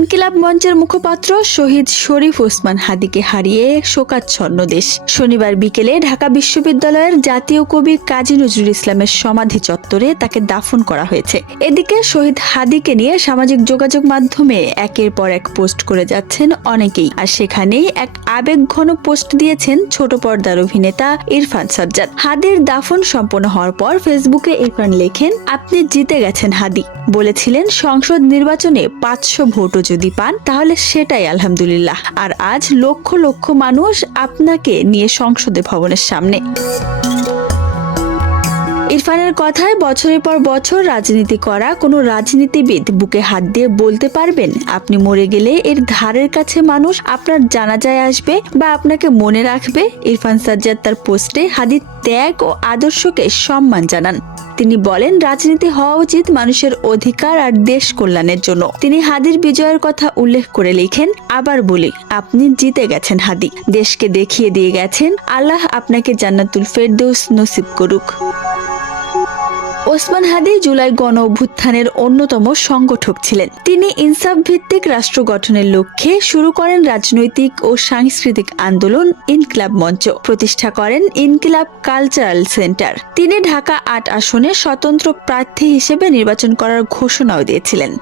ইনকিলাব মঞ্চের মুখপাত্র শহীদ শরীফ ওসমান হাদীকে হারিয়ে শোকাচ্ছন্ন দেশ। শনিবার বিকেলে ঢাকা বিশ্ববিদ্যালয়ের জাতীয় কবি কাজী নজরুল ইসলামের সমাধি চত্বরে তাকে দাফন করা হয়েছে। এদিকে শহীদ হাদীকে নিয়ে সামাজিক যোগাযোগ মাধ্যমে একের পর এক পোস্ট করে যাচ্ছেন অনেকেই। আর সেখানেই এক আবেগঘন পোস্ট দিয়েছেন ছোট পর্দার অভিনেতা ইরফান সাজ্জাদ। হাদীর দাফন সম্পন্ন হওয়ার পর ফেসবুকে ইরফান লেখেন, আপনি জিতে গেছেন হাদী। বলেছিলেন সংসদ নির্বাচনে 500 ভোটও যদি পান তাহলে সেটাই আলহামদুলিল্লাহ। আর আজ লক্ষ লক্ষ মানুষ আপনাকে নিয়ে সংসদে ভবনের সামনে। ইরফানের কথায় বছরের পর বছর রাজনীতি করা কোনো রাজনীতিবিদ বুকে হাত দিয়ে বলতে পারবেন আপনি মরে গেলে এর ধারের কাছে মানুষ আপনার জানাজায় আসবে বা আপনাকে মনে রাখবে? ইরফান সাজ্জাদ তার পোস্টে হাদীর ত্যাগ ও আদর্শকে সম্মান জানান। তিনি বলেন, রাজনীতি হওয়া উচিত মানুষের অধিকার আর দেশ কল্যাণের জন্য। তিনি হাদীর বিজয়ের কথা উল্লেখ করে লিখেন, আবার বলি, আপনি জিতে গেছেন হাদী। দেশকে দেখিয়ে দিয়ে গেছেন। আল্লাহ আপনাকে জান্নাতুল ফেরদৌস নসিব করুক। ওসমান হাদী জুলাই গণ অভ্যুত্থানের অন্যতম সংগঠক ছিলেন। তিনি ইনসাফ ভিত্তিক রাষ্ট্র গঠনের লক্ষ্যে শুরু করেন রাজনৈতিক ও সাংস্কৃতিক আন্দোলন ইনকিলাব মঞ্চ, প্রতিষ্ঠা করেন ইনকিলাব কালচারাল সেন্টার। তিনি ঢাকা ৮ আসনে স্বতন্ত্র প্রার্থী হিসেবে নির্বাচন করার ঘোষণাও দিয়েছিলেন।